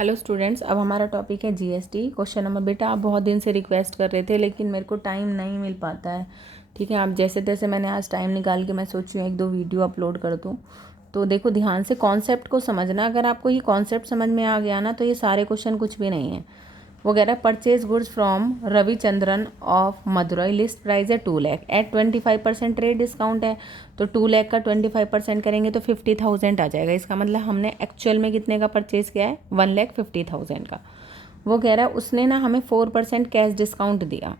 Hello students, अब हमारा topic है जीएसटी क्वेश्चन नंबर। बेटा आप बहुत दिन से रिक्वेस्ट कर रहे थे लेकिन मेरे को टाइम नहीं मिल पाता है। ठीक है, आप जैसे तैसे मैंने आज टाइम निकाल के मैं सोची हूँ 1-2 वीडियो अपलोड कर दूँ। तो देखो ध्यान से कॉन्सेप्ट को समझना। अगर आपको ये कॉन्सेप्ट समझ में आ गया ना तो ये सारे क्वेश्चन कुछ भी नहीं है। वो कह रहा है purchase goods from Ravichandran of Madurai, list price है 2 लाख एट 25% ट्रेड डिस्काउंट है। तो 2 लाख का 25% करेंगे तो 50,000 आ जाएगा। इसका मतलब हमने एक्चुअल में कितने का परचेज किया है, 1,50,000 का। वो कह रहा है उसने ना हमें 4% कैश डिस्काउंट दिया।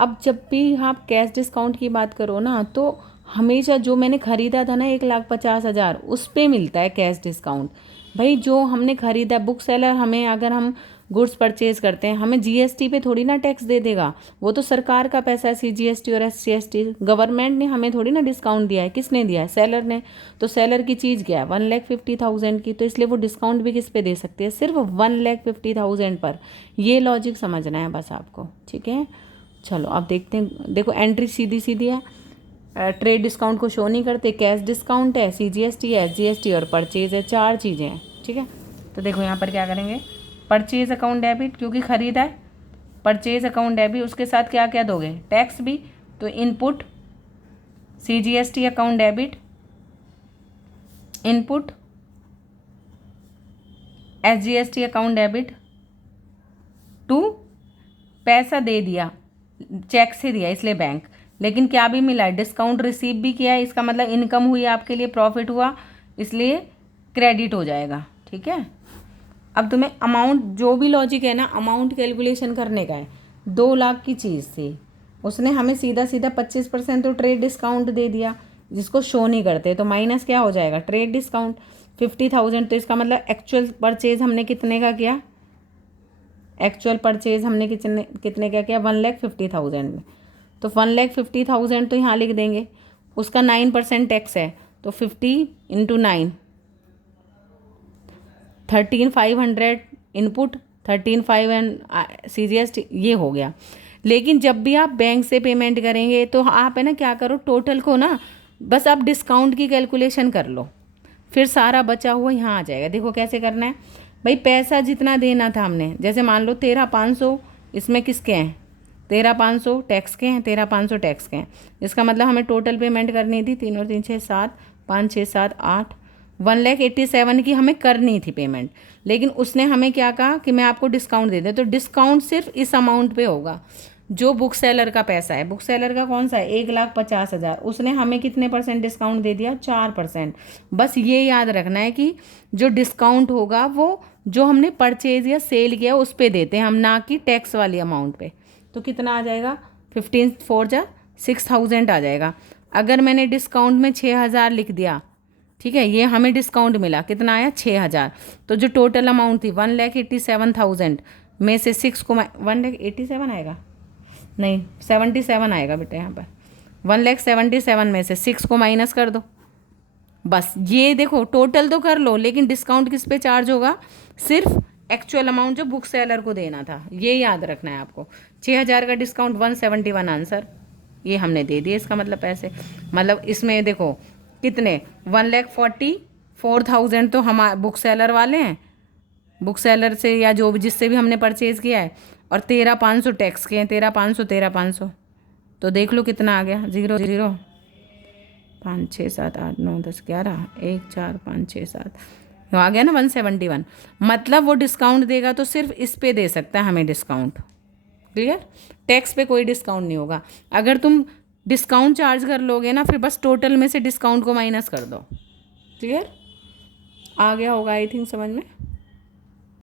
अब जब भी आप कैश डिस्काउंट की बात करो ना तो हमेशा जो मैंने ख़रीदा था ना 1,50,000 उस पर मिलता है कैश डिस्काउंट। भाई जो हमने ख़रीदा, बुक सेलर हमें, अगर हम गुड्स परचेज करते हैं हमें जीएसटी पे थोड़ी ना टैक्स दे देगा। वो तो सरकार का पैसा है, सीजीएसटी और एसजीएसटी। गवर्नमेंट ने हमें थोड़ी ना डिस्काउंट दिया है। किसने दिया है? सेलर ने। तो सेलर की चीज़ क्या है, 1,50,000 की, तो इसलिए वो डिस्काउंट भी किस पे दे सकते हैं, सिर्फ 1,50,000 पर। ये लॉजिक समझना है बस आपको। ठीक है, चलो अब देखते हैं। देखो एंट्री सीधी सीधी है। ट्रेड डिस्काउंट को शो नहीं करते, कैश डिस्काउंट है, सीजीएसटी है, एसजीएसटी और परचेज है, 4 चीज़ें हैं। ठीक है, तो देखो यहाँ पर क्या करेंगे, परचेज अकाउंट डेबिट क्योंकि ख़रीदा है, परचेज अकाउंट डेबिट, उसके साथ क्या क्या दोगे, टैक्स भी। तो input CGST account debit, input SGST account debit to, पैसा दे दिया, चेक से दिया इसलिए बैंक, लेकिन क्या भी मिला है, डिस्काउंट रिसीव भी किया है। इसका मतलब इनकम हुई आपके लिए, प्रॉफिट हुआ, इसलिए क्रेडिट हो जाएगा। ठीक है, अब तुम्हें अमाउंट, जो भी लॉजिक है ना, अमाउंट कैलकुलेशन करने का है। 2 लाख की चीज़ थी, उसने हमें सीधा सीधा 25% तो ट्रेड डिस्काउंट दे दिया, जिसको शो नहीं करते। तो माइनस क्या हो जाएगा, ट्रेड डिस्काउंट 50,000। तो इसका मतलब एक्चुअल परचेज हमने कितने का किया, एक्चुअल परचेज हमने कितने का किया, 1,50,000 में। तो 1,50,000 तो यहाँ लिख देंगे। उसका 9% टैक्स है, तो 50 × 9, 13,500 इनपुट, 13,500 एंड सीजीएसटी, ये हो गया। लेकिन जब भी आप बैंक से पेमेंट करेंगे तो आप है ना क्या करो, टोटल को ना बस आप डिस्काउंट की कैलकुलेशन कर लो, फिर सारा बचा हुआ यहाँ आ जाएगा। देखो कैसे करना है भाई, पैसा जितना देना था हमने, जैसे मान लो 13,500 इसमें किसके हैं, 13,500 टैक्स के हैं, 13,500 टैक्स के हैं। इसका मतलब हमें टोटल पेमेंट करनी थी 3 और 3 6 7, 5 6 7 8, 1,87,000 की हमें करनी थी पेमेंट। लेकिन उसने हमें क्या कहा कि मैं आपको डिस्काउंट दे दूँ, तो डिस्काउंट सिर्फ इस अमाउंट पे होगा जो बुक सेलर का पैसा है। बुक सेलर का कौन सा है, 1,50,000, उसने हमें कितने % डिस्काउंट दे दिया, 4%। बस ये याद रखना है कि जो डिस्काउंट होगा वो जो हमने परचेज या सेल किया उस पर देते हैं हम, ना कि टैक्स वाली अमाउंट पे। तो कितना आ जाएगा, 15 4 जा 6,000 आ जाएगा। अगर मैंने डिस्काउंट में 6,000 लिख दिया, ठीक है, ये हमें डिस्काउंट मिला, कितना आया, 6,000। तो जो टोटल अमाउंट थी 1,87,000 में से 6 को 1,87,000 आएगा, नहीं 77 आएगा बेटा यहाँ पर। 1,77,000 में से 6 को माइनस कर दो। बस ये देखो, टोटल तो कर लो लेकिन डिस्काउंट किस पे चार्ज होगा, सिर्फ एक्चुअल अमाउंट जो बुक सेलर को देना था। ये याद रखना है आपको। 6,000 का डिस्काउंट 171 आंसर, ये हमने दे दिए। इसका मतलब पैसे, मतलब इसमें देखो कितने, 1,44,000 तो हम बुक सेलर वाले हैं, बुक सेलर से या जो भी जिससे भी हमने परचेज़ किया है, और 13,500 टैक्स के हैं, 13,500 13,500। तो देख लो कितना आ गया, 0 0 5 6 7 8 9 10 11 1 4 5 6 7 आ गया ना 171। मतलब वो डिस्काउंट देगा तो सिर्फ इस पे दे सकता है हमें डिस्काउंट। क्लियर, टैक्स पे कोई डिस्काउंट नहीं होगा। अगर तुम डिस्काउंट चार्ज कर लोगे ना, फिर बस टोटल में से डिस्काउंट को माइनस कर दो। क्लियर, आ गया होगा आई थिंक समझ में।